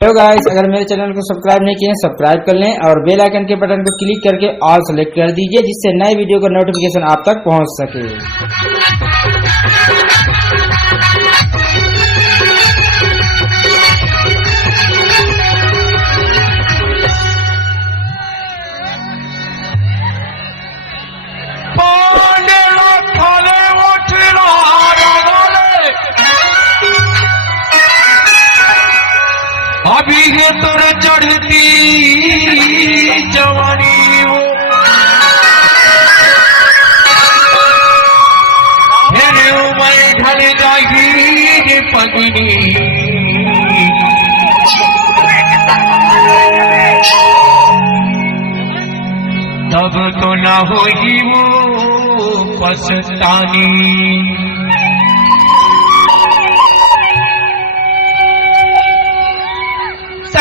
Hello guys, अगर मेरे चैनल को सब्सक्राइब नहीं किए सब्सक्राइब कर लें और बेल आइकन के बटन को क्लिक करके ऑल सेलेक्ट कर दीजिए, जिससे नए वीडियो का नोटिफिकेशन आप तक पहुंच सके। अभी है तोर चढ़ती जवानी हो, मेरे उम्र ढल जाएगी पगनी, तब तो ना होगी वो पछतानी।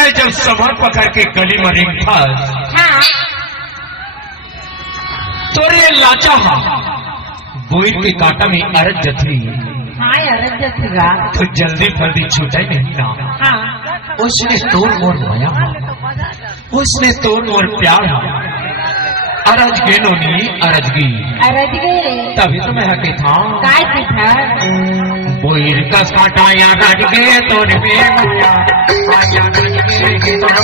जब समर पकड़ के गली में रिंग था, तोरे लाचा बोई के कांटा में अरज जथी, तो जल्दी फल्दी छूटा नहीं ना। उसने तोड़ मोड़ माया, उसने तोड़ मोड़ प्यार, अरज गेनो नी अरज गी, तभी तो मैं हकी था बोई का कांटा या रज गए तोड़ में माया, आया रज गए कि तोड़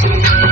Thank you.